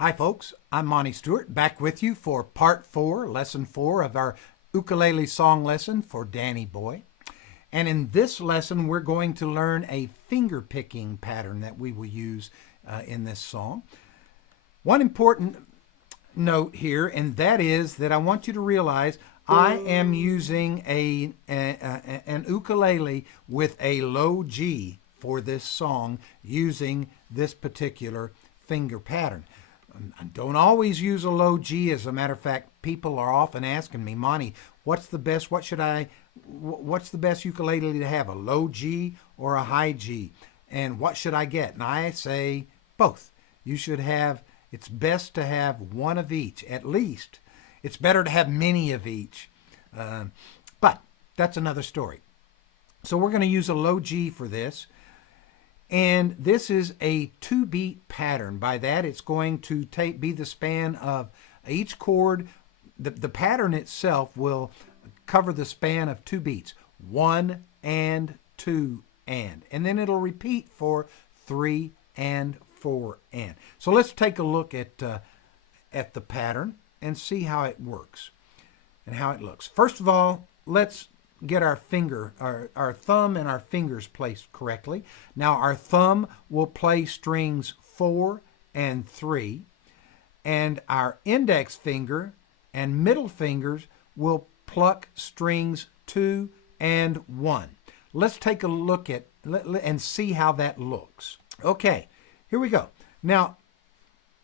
Hi folks, I'm Monty Stewart, back with you for part 4, lesson 4 of our ukulele song lesson for Danny Boy. And in this lesson, we're going to learn a finger picking pattern that we will use in this song. One important note here, and that is that I want you to realize I am using an ukulele with a low G for this song using this particular finger pattern. I don't always use a low G. As a matter of fact, people are often asking me, Monty, what's the best ukulele to have, a low G or a high G? And what should I get? And I say both. It's best to have one of each, at least. It's better to have many of each. But that's another story. So we're going to use a low G for this. And this is a 2-beat pattern. By that, it's going to be the span of each chord. The pattern itself will cover the span of 2 beats. 1 and 2 and. And then it'll repeat for 3 and 4 and. So let's take a look at the pattern and see how it works and how it looks. First of all, let's get our thumb and our fingers placed correctly. Now our thumb will play strings 4 and 3, and our index finger and middle fingers will pluck strings 2 and 1. Let's take a look at and see how that looks. Okay, here we go. Now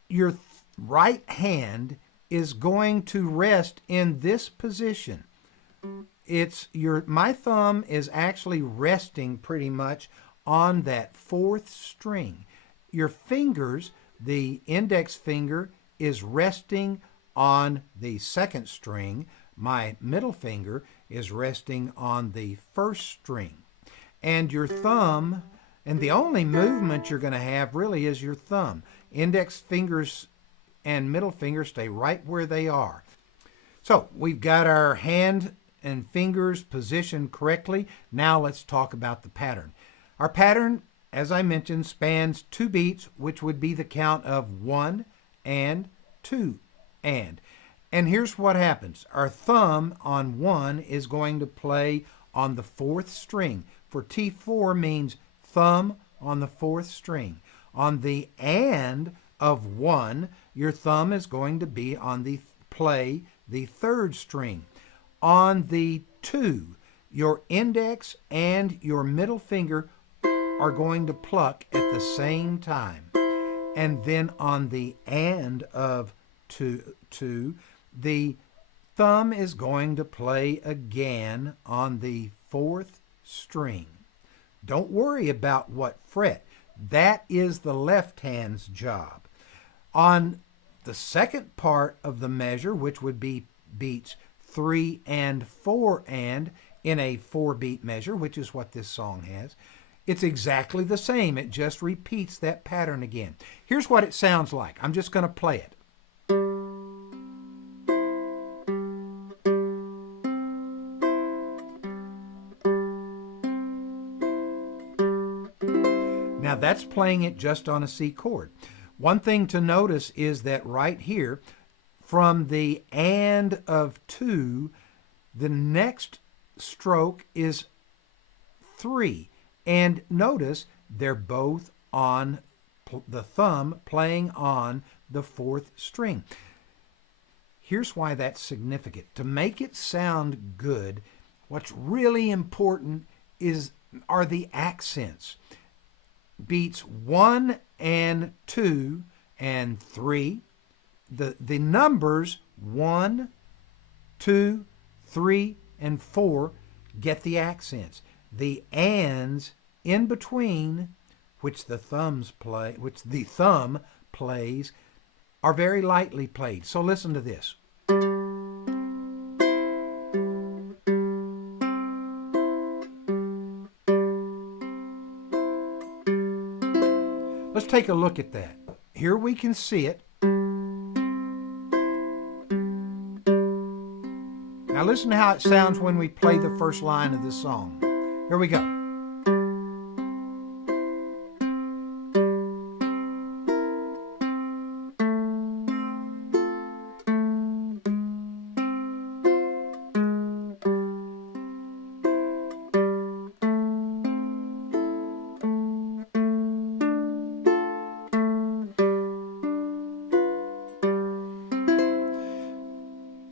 your right hand is going to rest in this position. My thumb is actually resting pretty much on that 4th string. Your fingers, the index finger is resting on the 2nd string. My middle finger is resting on the 1st string. And your thumb, and the only movement you're going to have really is your thumb. Index fingers and middle finger stay right where they are. So we've got our hand and fingers positioned correctly. Now let's talk about the pattern. Our pattern, as I mentioned, spans 2 beats, which would be the count of 1 and 2 and. And here's what happens. Our thumb on 1 is going to play on the 4th string. For T4 means thumb on the 4th string. On the and of 1, your thumb is going to be on the 3rd string. On the 2, your index and your middle finger are going to pluck at the same time. And then on the and of 2, the thumb is going to play again on the 4th string. Don't worry about what fret. That is the left hand's job. On the second part of the measure, which would be beats 3 and 4 and in a 4-beat measure, which is what this song has, it's exactly the same. It just repeats that pattern again. Here's what it sounds like. I'm just going to play it. Now that's playing it just on a C chord. One thing to notice is that right here, from the and of 2, the next stroke is 3. And notice they're both on the thumb playing on the 4th string. Here's why that's significant. To make it sound good, what's really important are the accents. Beats 1 and 2 and 3, the numbers 1, 2, 3, and 4 get the accents. The ands in between, which the thumb plays, are very lightly played. So listen to this. Let's take a look at that. Here we can see it. Now listen to how it sounds when we play the first line of the song. Here we go.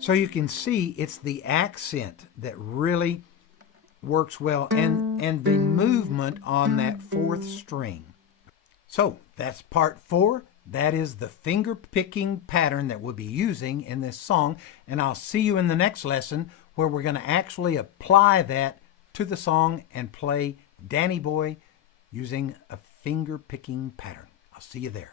So you can see it's the accent that really works well, and the movement on that fourth string. So that's part 4. That is the finger picking pattern that we'll be using in this song. And I'll see you in the next lesson where we're going to actually apply that to the song and play Danny Boy using a finger picking pattern. I'll see you there.